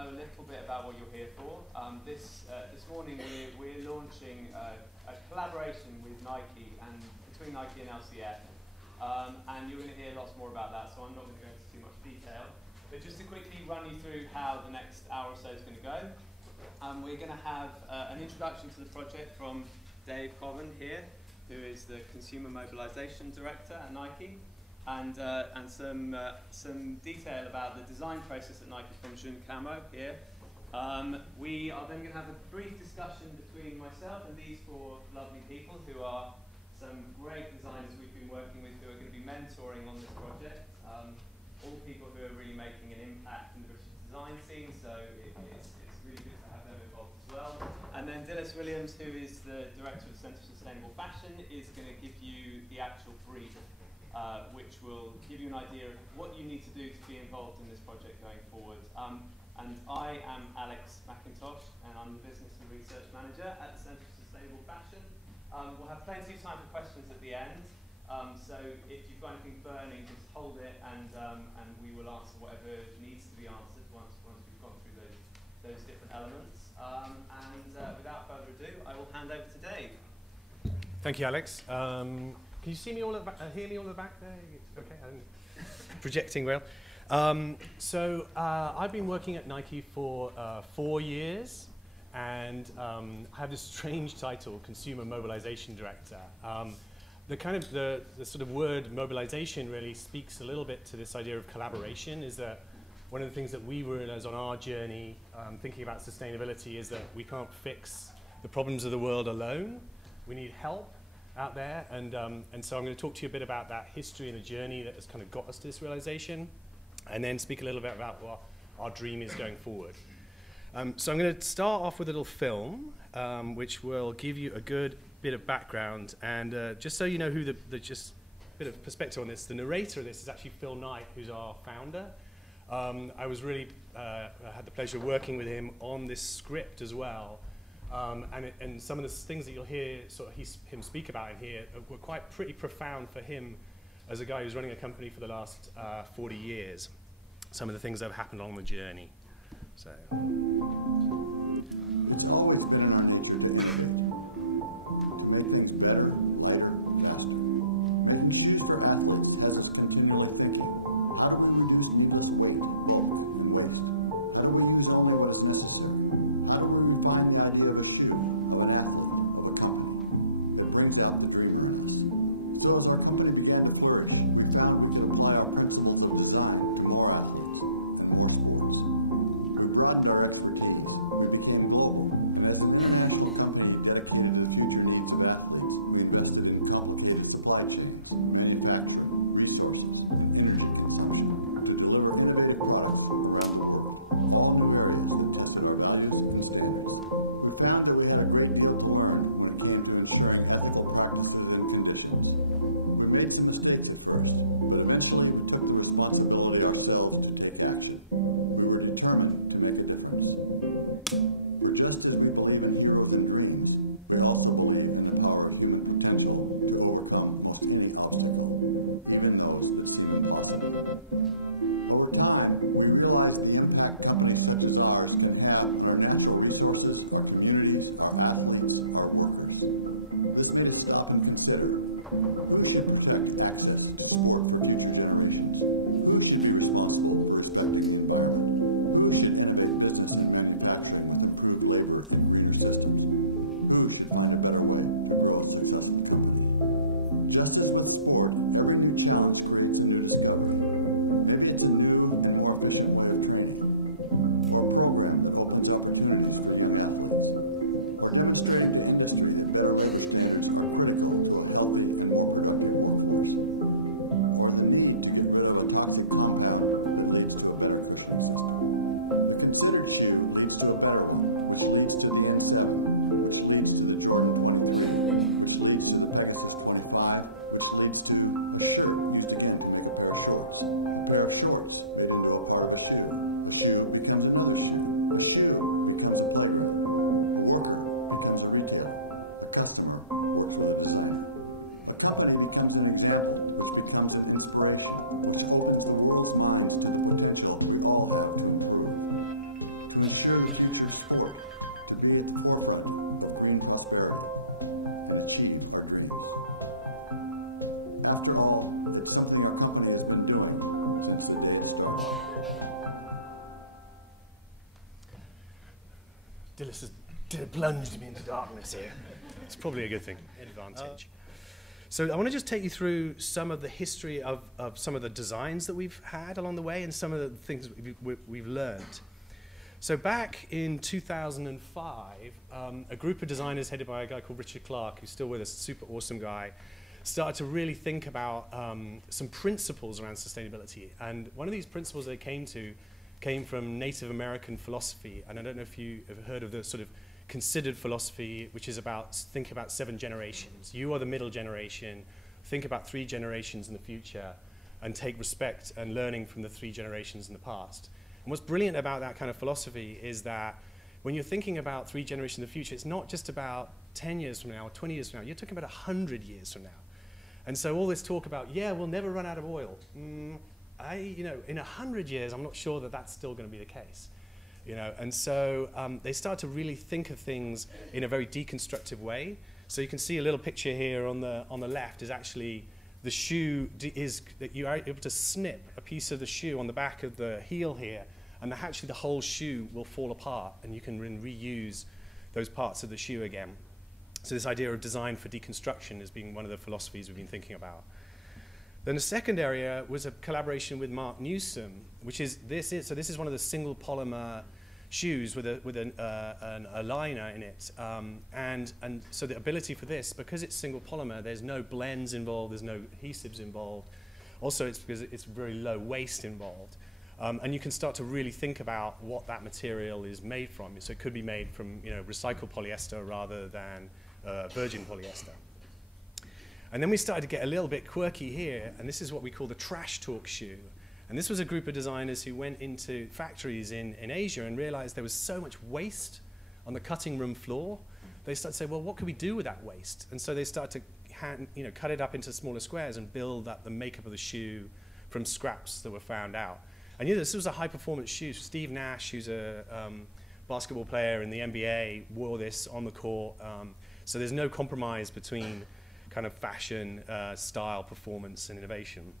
know a little bit about what you're here for. This morning we're launching a collaboration with Nike and between Nike and LCF, and you're going to hear lots more about that. So I'm not going to go into too much detail, but just to quickly run you through how the next hour or so is going to go. We're going to have an introduction to the project from Dave Coven here, who is the Consumer Mobilization Director at Nike. And some detail about the design process at Nike from Jun Camo here. We are then going to have a brief discussion between myself and these four lovely people who are some great designers we've been working with who are going to be mentoring on this project. All people who are really making an impact in the British design scene, so it's really good to have them involved as well. And then Dilys Williams, who is the Director of the Centre for Sustainable Fashion, is going to give you the actual brief, which will give you an idea of what you need to do to be involved in this project going forward. And I am Alex McIntosh, and I'm the Business and Research Manager at the Centre for Sustainable Fashion. We'll have plenty of time for questions at the end, so if you've got anything burning, just hold it, and we will answer whatever needs to be answered once we've gone through those different elements. Without further ado, I will hand over to Dave. Thank you, Alex. Can you see me all at the back, hear me all at the back there? Okay, I'm projecting well. I've been working at Nike for 4 years, and I have this strange title, Consumer Mobilization Director. The sort of word mobilization really speaks a little bit to this idea of collaboration. Is that one of the things that we realize on our journey, thinking about sustainability, is that we can't fix the problems of the world alone. We need help out there, and so I'm going to talk to you a bit about that history and the journey that has kind of got us to this realization, and then speak a little bit about what our dream is going forward. So I'm going to start off with a little film, which will give you a good bit of background, and just so you know who just a bit of perspective on this, the narrator of this is actually Phil Knight, who's our founder. I was really, I had the pleasure of working with him on this script as well. And some of the things that you'll hear him speak about in here were pretty profound for him as a guy who's running a company for the last 40 years. Some of the things that have happened along the journey. So. It's always been in our nature to make things better, lighter, and faster. Making choose for athletes has us continually thinking, how do we reduce needless weight, bulk, and waste? How do we use only what is necessary? How do we refine the idea of a shoe, of an athlete, of a company that brings out the dreamer in us? So as our company began to flourish, we found we could apply our principles of design to more athletes and more sports. We broadened our expertise, we became global, and as an international company dedicated to the future needs of athletes, we invested in complicated supply chains, manufacturing, resources, and energy consumption to deliver innovative products around the world, all in the areas that tested our values and standards. We found that we had a great deal to learn when it came to ensuring ethical practices and conditions. We made some mistakes at first, but eventually we took the responsibility ourselves to take action. We were determined to make a difference. For just as we believe in heroes and dreams, we also believe in the power of human potential to overcome almost any obstacle, even those that seem impossible. Over time, we realized the impact companies such as ours can have on our natural resources, our communities, our athletes, our workers. This made us stop and consider who should protect access to sport for future generations, who should be responsible for respecting the environment, who should innovate business and manufacturing with improved labor and greener systems, who should find a better way to grow a successful company. Just as with sport, every new challenge creates a new discovery. Maybe it's a new and more efficient way of training, or a program that opens opportunities for young athletes, or demonstrating to industry that better labor standards are critical to a healthy and more productive workforce, or the need to get rid of a toxic compound that leads to a better fishing system. The considered shoe leads to a better one, which leads to the N7, which leads to the Jordan 23, which leads to the Pegasus 25, which leads to a shirt used again to make a pair of shorts. A pair of shorts made into a part of a shoe. A shoe becomes another shoe. A shoe becomes a playground. A worker becomes a retailer. A customer works with a designer. A company becomes an example, which becomes an inspiration, which opens the world's minds to the potential that we all have to improve. To to ensure the future sport, to be at the forefront of green prosperity, and achieve our dreams. After all, it's something our company has been doing since the day it started. Dilys has plunged me into darkness here. It's probably a good thing, advantage. So I want to just take you through some of the history of some of the designs that we've had along the way and some of the things we've learned. So back in 2005, a group of designers headed by a guy called Richard Clark, who's still with us, super awesome guy, started to really think about some principles around sustainability. And one of these principles they came from Native American philosophy. And I don't know if you have heard of the sort of considered philosophy, which is about, think about 7 generations. You are the middle generation. Think about 3 generations in the future and take respect and learning from the 3 generations in the past. And what's brilliant about that kind of philosophy is that when you're thinking about 3 generations in the future, it's not just about 10 years from now or 20 years from now. You're talking about 100 years from now. And so all this talk about, yeah, we'll never run out of oil. In 100 years, I'm not sure that that's still going to be the case. And so they start to really think of things in a very deconstructive way. So you can see a little picture here on the left is actually the shoe is that you are able to snip a piece of the shoe on the back of the heel here, and actually the whole shoe will fall apart, and you can reuse those parts of the shoe again. So this idea of design for deconstruction has been one of the philosophies we've been thinking about. Then the second area was a collaboration with Mark Newsom, which is this is one of the single polymer shoes with a liner in it, and so the ability for this, because it's single polymer, there's no blends involved, there's no adhesives involved. Also, it's because it's very low waste involved, and you can start to really think about what that material is made from. So it could be made from recycled polyester rather than virgin polyester. And then we started to get a little bit quirky here, and this is what we call the trash talk shoe. And this was a group of designers who went into factories in Asia and realized there was so much waste on the cutting room floor. They started to say, well, what could we do with that waste? And so they started to cut it up into smaller squares and build up the makeup of the shoe from scraps that were found out. And this was a high-performance shoe. Steve Nash, who's a basketball player in the NBA, wore this on the court. So there's no compromise between kind of fashion, style, performance, and innovation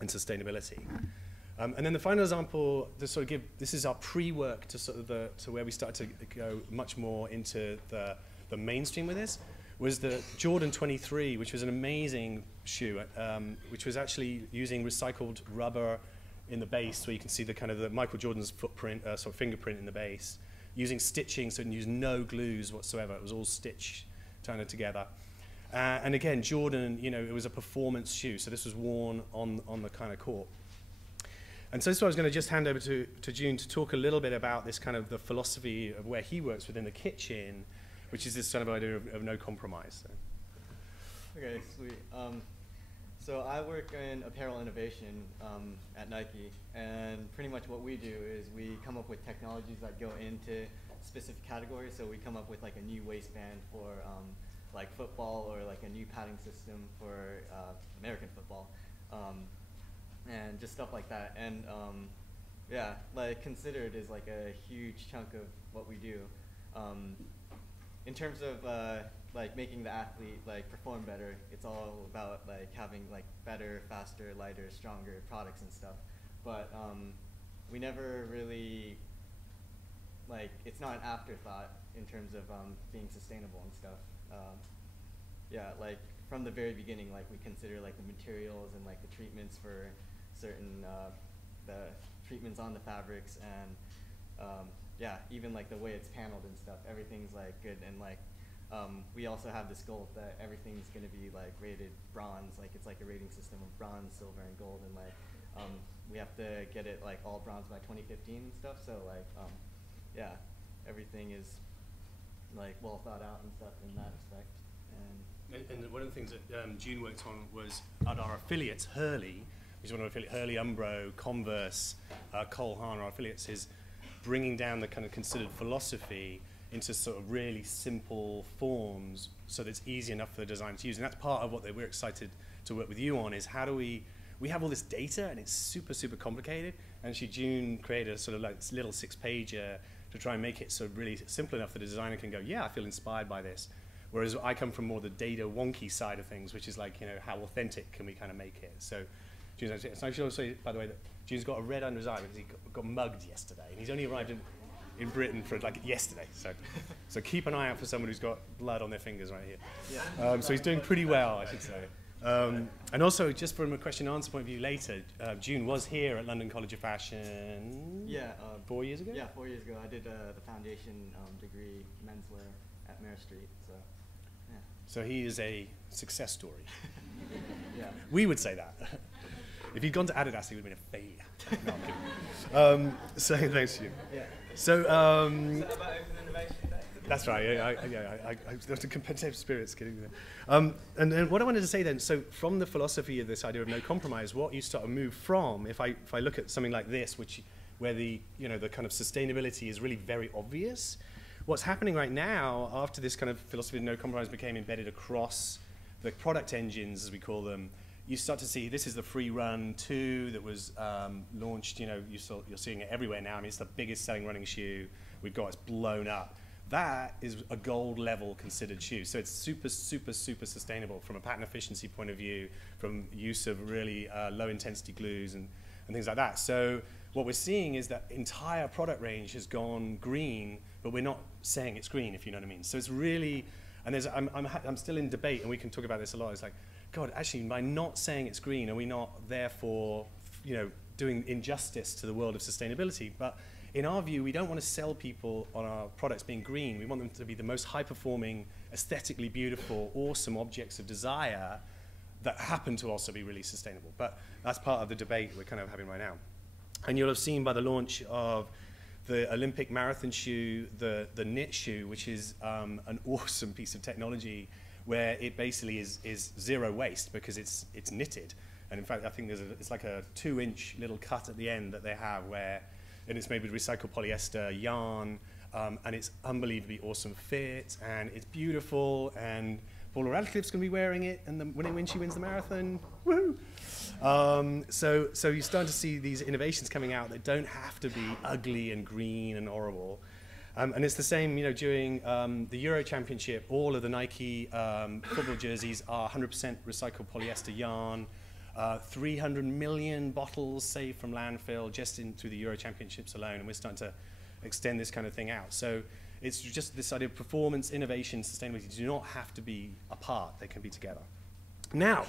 and sustainability. And then the final example to sort of give, this is our pre-work to sort of to where we started to go much more into the mainstream with this, was the Jordan 23, which was an amazing shoe, which was actually using recycled rubber in the base, so you can see the kind of the Michael Jordan's footprint, sort of fingerprint in the base, using stitching, so it used no glues whatsoever. It was all stitched, turned together. And again, Jordan, it was a performance shoe, so this was worn on the kind of court. And so this is what I was going to just hand over to June to talk a little bit about this kind of the philosophy of where he works within the kitchen, which is this sort of idea of no compromise. So. Okay, sweet. So I work in apparel innovation at Nike, and pretty much what we do is we come up with technologies that go into specific categories. So we come up with like a new waistband for like football, or like a new padding system for American football, and just stuff like that. And yeah, like Considered is like a huge chunk of what we do. In terms of like making the athlete like perform better, it's all about like having like better, faster, lighter, stronger products and stuff. But we never really, like, it's not an afterthought in terms of being sustainable and stuff. Yeah, like from the very beginning, like we consider like the materials and like the treatments for certain the treatments on the fabrics, and yeah, even like the way it's paneled and stuff. Everything's like good, and like we also have this goal that everything's gonna be like rated bronze. Like it's like a rating system of bronze, silver, and gold, and like we have to get it like all bronze by 2015 and stuff. So like yeah, everything is like well thought out and stuff in that respect. And one of the things that June worked on was at our affiliates, Hurley, which is one of our affiliates, Hurley, Umbro, Converse, Cole Haan, our affiliates, is bringing down the kind of Considered philosophy into sort of really simple forms so that it's easy enough for the designer to use. And that's part of what we're excited to work with you on, is how do we have all this data and it's super, super complicated. And June created a sort of like little 6-pager to try and make it so really simple enough that a designer can go, yeah, I feel inspired by this. Whereas I come from more the data wonky side of things, which is like, you know, how authentic can we kind of make it? So, so I should also say, by the way, that June's got a red under his eye because he got mugged yesterday, and he's only arrived in Britain for like yesterday. So keep an eye out for someone who's got blood on their fingers right here. Yeah. So he's doing pretty well, I should say. And also, just from a question and answer point of view later, June was here at London College of Fashion 4 years ago? Yeah, 4 years ago. I did the foundation degree menswear at Mare Street. So, yeah. So he is a success story. Yeah. We would say that. If he'd gone to Adidas, he would have been a failure. No, I'm kidding. So thanks, June. Yeah. So, Is that about Open Innovation Day? that's right. There's a competitive spirit's getting there. And what I wanted to say then, so from the philosophy of this idea of no compromise, what you start to move from, if I look at something like this, where the kind of sustainability is really very obvious, what's happening right now after this kind of philosophy of no compromise became embedded across the product engines, as we call them, you start to see this is the Free Run 2 that was launched. You know, you're seeing it everywhere now. I mean, it's the biggest selling running shoe we've got. It's blown up. That is a gold level considered shoe. So it's super, super, super sustainable from a pattern efficiency point of view, from use of really low intensity glues and things like that. So what we're seeing is that entire product range has gone green, but we're not saying it's green, if you know what I mean. So it's really, and I'm still in debate, and we can talk about this a lot. It's like, God, actually, by not saying it's green, are we not therefore, doing injustice to the world of sustainability? But in our view, we don't want to sell people on our products being green. We want them to be the most high-performing, aesthetically beautiful, awesome objects of desire that happen to also be really sustainable. But that's part of the debate we're kind of having right now. And you'll have seen by the launch of the Olympic marathon shoe, the knit shoe, which is an awesome piece of technology where it basically is zero waste because it's knitted. And in fact, I think it's like a 2-inch little cut at the end that they have and it's made with recycled polyester yarn, and it's unbelievably awesome fit, and it's beautiful, and Paula Radcliffe's going to be wearing it and when she wins the marathon. Woo! So you're starting to see these innovations coming out that don't have to be ugly and green and horrible. And it's the same, during the Euro Championship, all of the Nike football jerseys are 100% recycled polyester yarn. 300 million bottles saved from landfill just through the Euro Championships alone, and we're starting to extend this kind of thing out. So it's just this idea of performance, innovation, sustainability do not have to be apart, they can be together. Now,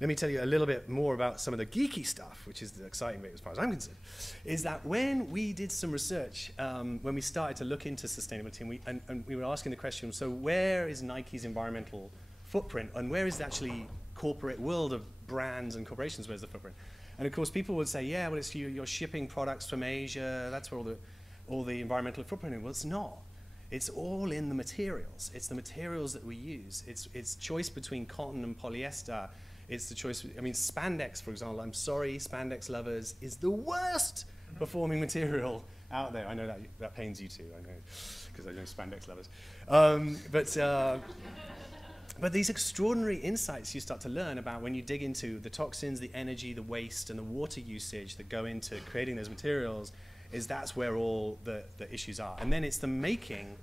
let me tell you a little bit more about some of the geeky stuff, which is the exciting bit as far as I'm concerned, is that when we did some research, when we started to look into sustainability, and we were asking the question, so where is Nike's environmental footprint, and where is actually corporate world of brands and corporations, where's the footprint? And of course, people would say, yeah, well, it's you're shipping products from Asia, that's where all the environmental footprint is. Well, it's not. It's all in the materials. It's the materials that we use. It's choice between cotton and polyester. It's the choice, I mean, spandex, for example, I'm sorry, spandex lovers, is the worst performing material out there. I know that pains you too, I know, because I know spandex lovers. But these extraordinary insights you start to learn about when you dig into the toxins, the energy, the waste, and the water usage that go into creating those materials, that's where all the issues are. And then it's the making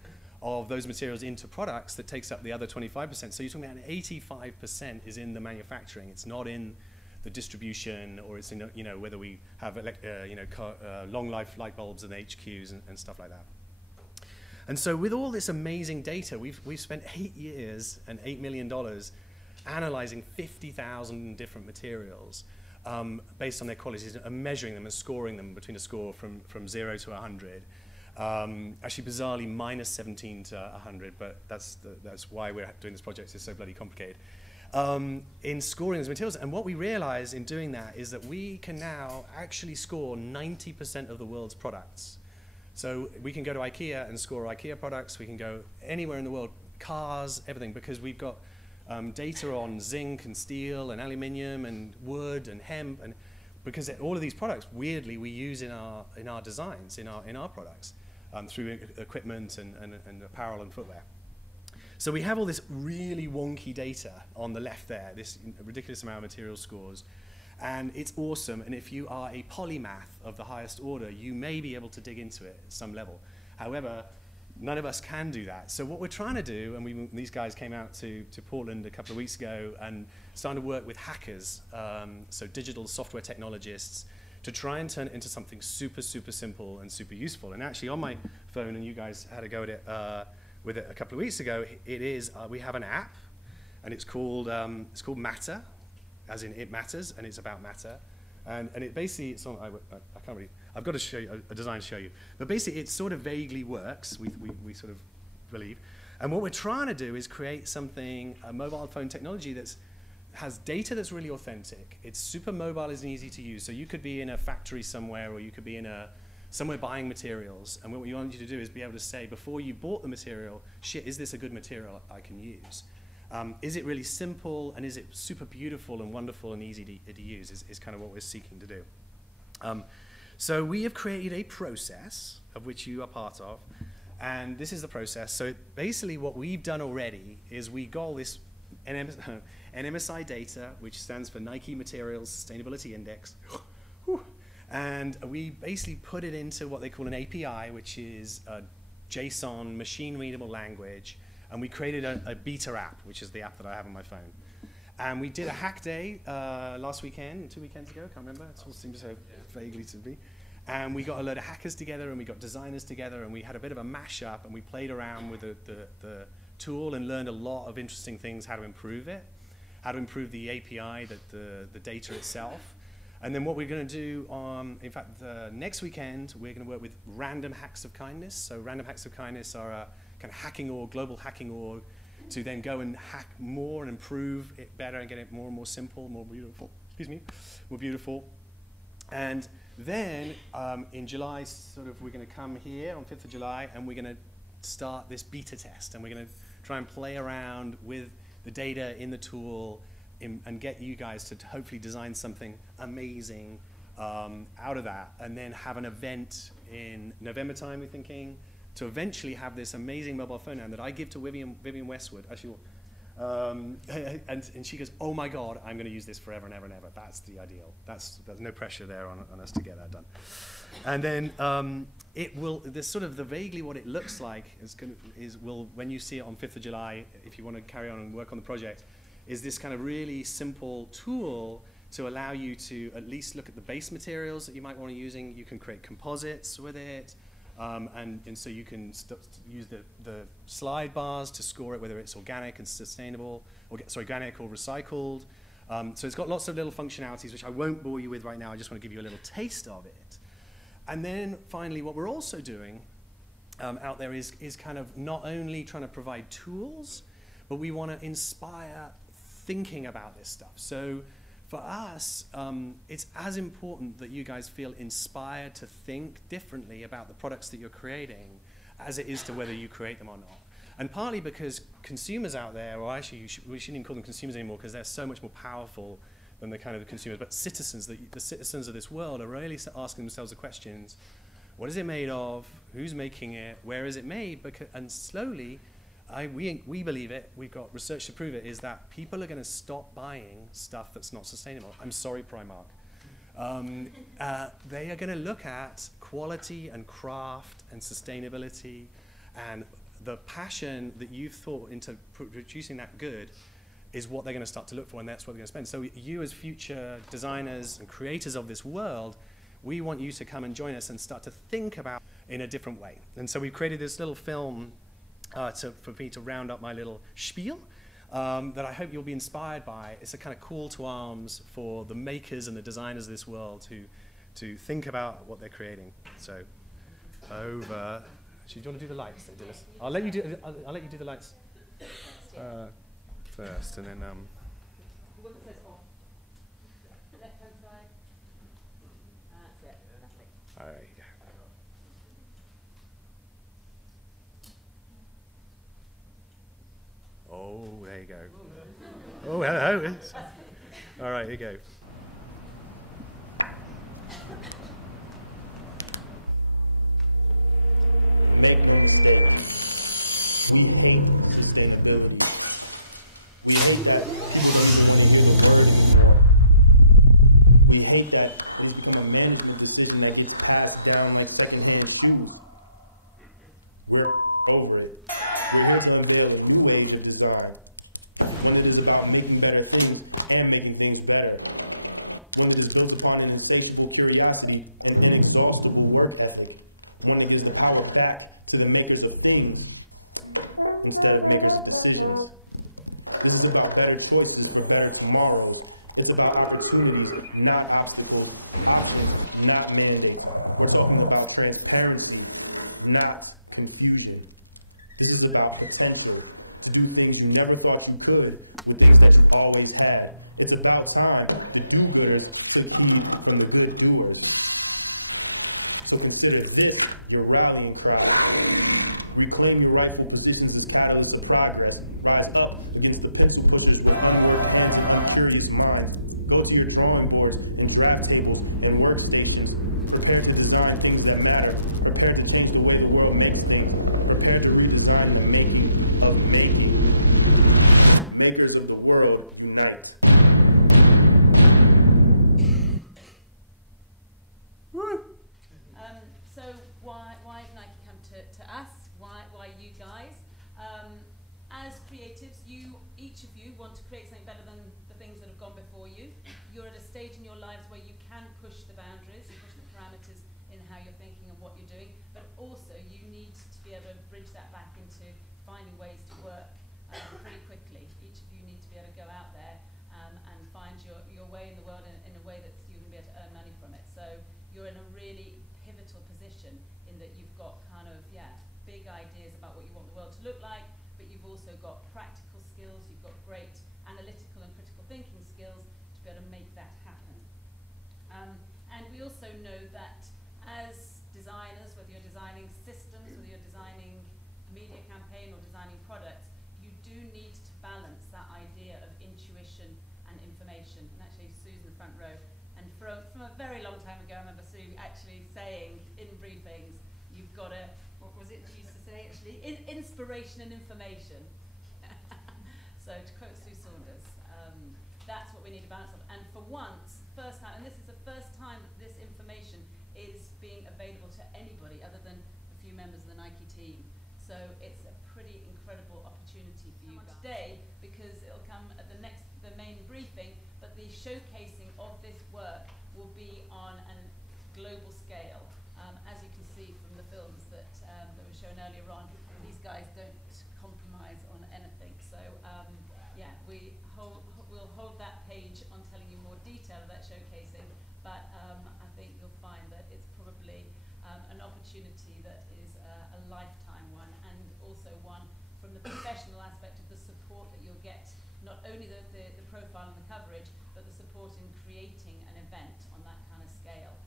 of those materials into products that takes up the other 25%. So you're talking about 85% is in the manufacturing. It's not in the distribution, or it's in, whether we have long life light bulbs and HQs and stuff like that. And so with all this amazing data, we've spent 8 years and $8 million analyzing 50,000 different materials based on their qualities and measuring them and scoring them between a score from 0 to 100. Actually, bizarrely, minus 17 to 100, but that's why we're doing this project. It's so bloody complicated. In scoring those materials, and what we realize in doing that is that we can now actually score 90% of the world's products. So we can go to IKEA and score IKEA products. We can go anywhere in the world, cars, everything, because we've got data on zinc and steel and aluminium and wood and hemp, and because all of these products, weirdly, we use in our designs, in our products, through equipment and apparel and footwear. So we have all this really wonky data on the left there, this ridiculous amount of material scores. And it's awesome, and if you are a polymath of the highest order, you may be able to dig into it at some level. However, none of us can do that. So what we're trying to do, and these guys came out to Portland a couple of weeks ago and started to work with hackers, so digital software technologists, to try and turn it into something super, super simple and super useful. And actually on my phone, and you guys had a go at it with it a couple of weeks ago, we have an app, and it's called Matter, as in it matters, and it's about matter. And it basically, it's on, I can't really, I've got to show you, a design to show you. But basically it sort of vaguely works, we sort of believe. And what we're trying to do is create something, a mobile phone technology that has data that's really authentic. It's super mobile and easy to use. So you could be in a factory somewhere, or you could be in somewhere buying materials. And what we want you to do is be able to say, before you bought the material, shit, is this a good material I can use? Is it really simple, and is it super beautiful and wonderful and easy to use is kind of what we're seeking to do. So we have created a process, of which you are part of, and this is the process. So basically what we've done already is we got all this NMSI data, which stands for Nike Materials Sustainability Index, and we basically put it into what they call an API, which is a JSON machine-readable language. And we created a beta app, which is the app that I have on my phone. And we did a hack day last weekend, 2 weekends ago, can't remember. It all seems so vaguely to me. And we got a load of hackers together, and we got designers together, and we had a bit of a mashup, and we played around with the tool and learned a lot of interesting things, how to improve it, how to improve the API, the data itself. And then what we're going to do in fact, next weekend, we're going to work with Random Hacks of Kindness. So Random Hacks of Kindness are a kind of hacking org, global hacking org, to then go and hack more and improve it better and get it more and more simple, more beautiful, more beautiful. And then in July, we're going to come here on 5th of July, and we're going to start this beta test, and we're going to try and play around with the data in the tool and get you guys to hopefully design something amazing out of that, and then have an event in November time, we're thinking, to eventually have this amazing mobile phone that I give to Vivian Westwood, actually, and she goes, oh my God, I'm going to use this forever and ever and ever. That's the ideal. There's no pressure there on us to get that done. And then there's sort of vaguely what it looks like when you see it on 5th of July, if you want to carry on and work on the project, is this kind of really simple tool to allow you to at least look at the base materials that you might want to be using. You can create composites with it. And so you can use the slide bars to score it, whether it's organic and sustainable, organic or recycled. So it's got lots of little functionalities, which I won't bore you with right now. I just want to give you a little taste of it. And then finally, what we're also doing out there is kind of not only trying to provide tools, but we want to inspire thinking about this stuff. So for us, it's as important that you guys feel inspired to think differently about the products that you're creating as it is to whether you create them or not. And partly because consumers out there, or actually we shouldn't even call them consumers anymore because they're so much more powerful than the kind of the consumers, but citizens, the citizens of this world are really asking themselves the questions, what is it made of, who's making it, where is it made, and slowly, we believe it, we've got research to prove it, is that people are going to stop buying stuff that's not sustainable. I'm sorry, Primark. They are going to look at quality and craft and sustainability and the passion that you've thought into producing that good is what they're going to start to look for, and that's what they're going to spend. So you as future designers and creators of this world, we want you to come and join us and start to think about in a different way. And so we've created this little film for me to round up my little spiel that I hope you'll be inspired by. It's a kind of call to arms for the makers and the designers of this world to think about what they're creating. So over. Actually, do you want to do the lights? I'll let you do the lights first, and then. The one that says off. Left hand side. That's it. Lovely. All right. Oh, there you go. Oh, hello. All right, here you go. Make no mistake. We hate sustainability. We hate that people don't want to do the work. We hate that it's become a management decision that gets passed down like secondhand shoes. We're over it. We're here to unveil a new age of design. One that is about making better things and making things better. One that is built upon an insatiable curiosity and an inexhaustible work ethic. One that gives the power back to the makers of things instead of makers of decisions. This is about better choices for better tomorrows. It's about opportunities, not obstacles, options, not mandates. We're talking about transparency, not confusion. This is about potential, to do things you never thought you could with things that you always had. It's about time the do-gooders took heed from the good doers. So consider this your rallying cry. Reclaim your rightful positions as catalysts of progress. Rise up against the pencil pushers with unworked hands and uncurious minds. Go to your drawing boards and draft tables and workstations. Prepare to design things that matter. Prepare to change the way the world makes things. Prepare to redesign the making of making. Makers of the world, unite. So why did Nike come to us? Why you guys? As creatives, each of you want to create something better than the things that have gone before you. You're at a stage in your lives where you can push the boundaries and push the parameters in how you're thinking and what you're doing, but also you need to be able to bridge that back into finding ways to work pretty quickly. Each of you need to be able to go out there and find your way in the world in a way that you can be able to earn money from it. So you're in a really pivotal position in that you've got kind of, big ideas about what you want the world to look like, but you've also got practical skills, you've got great analytical and critical thinking skills to be able to make that happen. And we also know that as designers, whether you're designing systems, whether you're designing a media campaign or designing products, you do need to balance that idea of intuition and information. And actually, Sue's in the front row. And from a very long time ago, I remember Sue actually saying in briefings, you've got to, what was it she used to say actually? Inspiration and information. So to quote Sue Saunders, that's what we need to balance of. And for once, first time, and this is the first time that this information is being available to anybody other than a few members of the Nike team. So it's a pretty incredible opportunity for you today, because it'll come at the main briefing, but the showcasing of this work will be on a global scale. As you can see from the films that were shown earlier on, these guys don't compromise on anything. So we'll hold that page on telling you more detail of that showcasing, but I think you'll find that it's probably an opportunity that is a lifetime one, and also one from the professional aspect of the support that you'll get, not only the profile and the coverage, but the support in creating an event on that kind of scale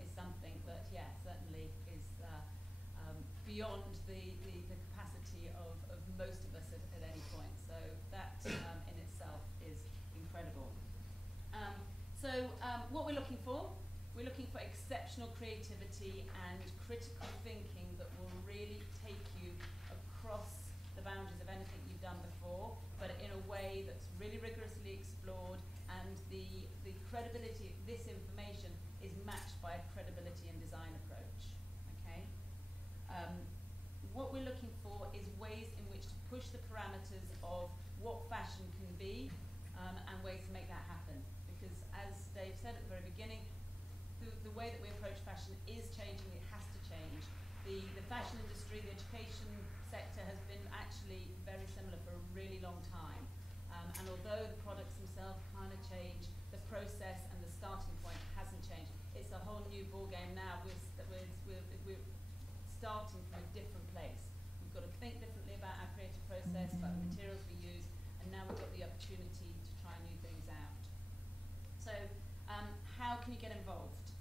is something that, certainly is beyond the capacity of most of us at any point. So that in itself is incredible. What we're looking for exceptional creativity and critical thinking that will really take you across the boundaries of anything you've done before, but in a way that's really rigorously explored, and the credibility of this information is matched by a credibility and design approach. Okay? What we're looking for is ways in which to push the parameters of what fashion can be, and ways to make that happen. Because as Dave said at the very beginning, the way that we approach fashion is changing. It has to change. The fashion industry, the education sector has been actually very similar for a really long time. And although the products themselves kind of change, the process and the starting point hasn't changed. It's a whole new ball game now. We're starting from a different place. We've got to think differently about our creative process, about the materials we use, and now we've got the opportunity to try new things out. So how can you get involved?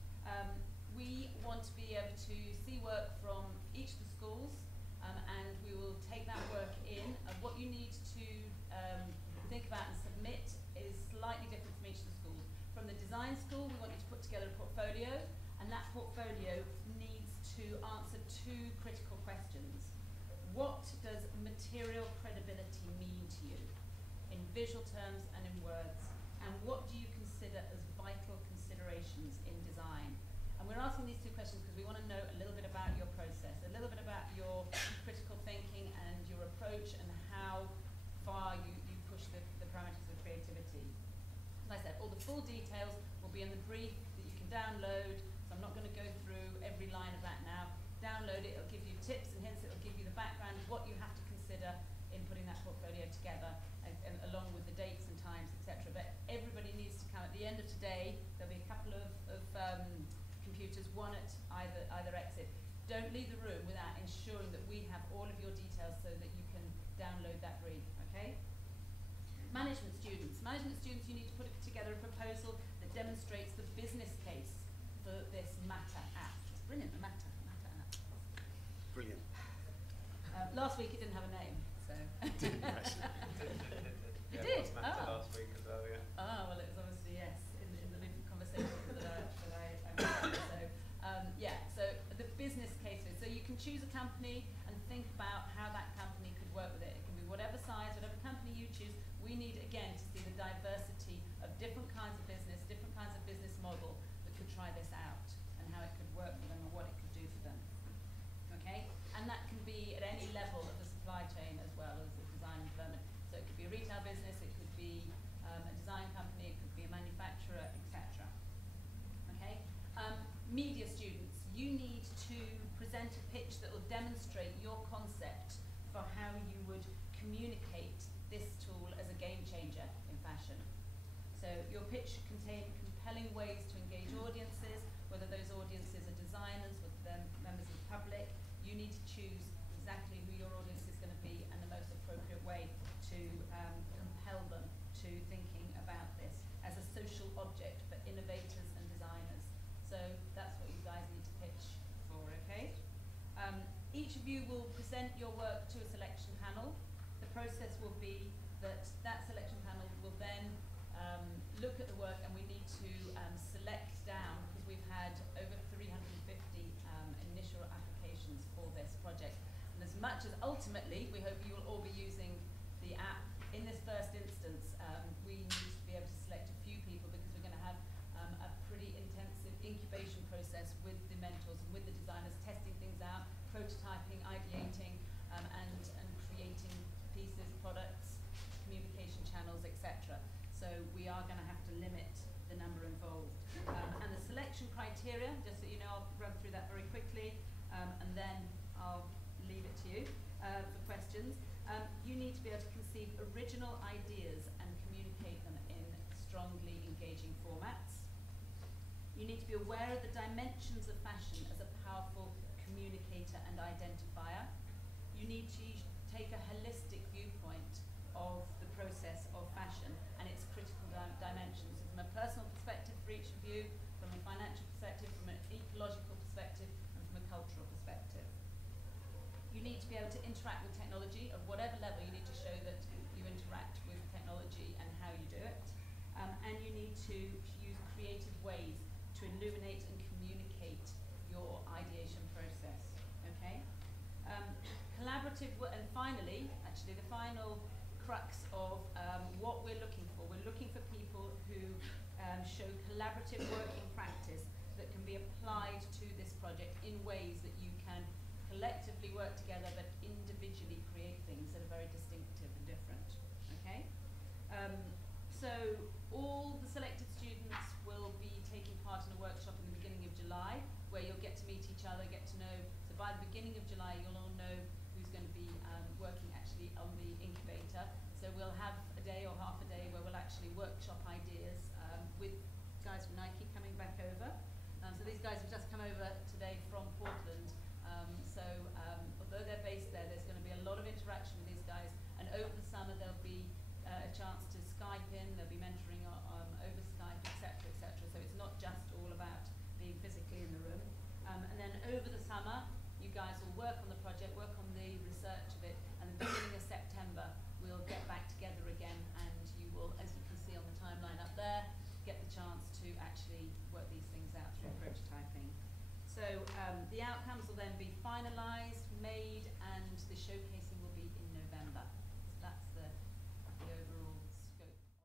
We want to be able to see work from each of the schools, and we will take that work in. What you need to think about and submit is slightly different from each of the schools. From the design school, we want you to put together a portfolio, and that portfolio needs to answer two critical questions. What does material credibility mean to you in visual terms and in words? And what do you consider as vital considerations in design? And we're asking these two questions because we want to know a little bit about your process, a little bit about your critical today. There'll be a couple of computers, one at either exit. Don't leave the room without ensuring that we have all of your details so that you can download that brief, okay? Management students. Management students, you need to put together a proposal that demonstrates the business case for this Matter app. It's brilliant, the Matter app. Brilliant. Last week it didn't have a name, so. It did? was Matter Oh. last week as well, yeah. Ah, well, it was obviously, yes, in the loop of conversation that I had. So, yeah, so the business case. So you can choose a company and think about how that company could work with it. It can be whatever size, whatever company you choose. We need, again, to see the diversity of different kinds of business, different kinds of business model that could try this out and how it could work for them and what it could do for them. Okay? And that can be at any level of the supply chain as well as the design and development. So it could be a retail business, it could be a design company, it could be a manufacturer, etc. Okay? Media students, you need to present a pitch that will demonstrate your concept for how you would communicate this tool as a game changer in fashion. So your pitch should contain compelling ways to engage audiences, whether those audiences are designers, whether they're members of the public. You need to choose exactly who your audience is going to be and the most appropriate way to compel them to thinking about this as a social object for innovators and designers. So that's what you guys need to pitch for, okay? Each of you will present your work to a selection panel. The process will be that selection panel will then look at the work, and we need to select down, because we've had over 350 initial applications for this project. And as much as ultimately we hope you will all be using the app, in this first instance, we need to be able to select a few people because we're going to have a pretty intensive incubation process with the mentors and with the designers, testing things out, prototyping, ideating, and creating pieces, products, communication channels, etc. So we are going to have to limit the number involved. And the selection criteria, just so you know, I'll run through that very quickly, and then I'll leave it to you for questions. You need to be able to conceive original ideas and communicate them in strongly engaging formats. You need to be aware of the dimensions of fashion as a powerful communicator and identifier. You need to take a holistic viewpoint of the process of fashion and its critical dimensions. So from a personal perspective for each of you, from a financial perspective, from an ecological perspective, and from a cultural perspective. You need to be able to interact with technology of whatever level. You need to show that you interact with technology and how you do it. And you need to use creative ways to illuminate and communicate your ideation process, okay? Collaborative, and finally, actually the final crux of what we're looking for. We're looking for people who show collaborative working practice that can be applied to this project in ways that you can collectively work together but individually create things that are very distinctive and different, okay? So all the selected students will be taking part in a workshop in the beginning of July where you'll get to meet each other, get to know. So by the beginning of July, you'll all know who's going to be working actually on the incubator. So we'll have a day or half a day where we'll actually workshop ideas with guys from Nike coming back over. So these guys have just come over today from Portland. Although they're based there, there's going to be a lot of interaction with these guys. And over the summer, there'll be a chance to Skype in. There'll be mentoring over Skype, etc., etc. So it's not just all about being physically in the room. And then over the summer, you guys will work on the project, work on the research of it, and the beginning of September, we'll get back together again, and you will, as you can see on the timeline up there, get the chance to actually work these things out through prototyping. So the outcomes will then be finalised, made, and the showcase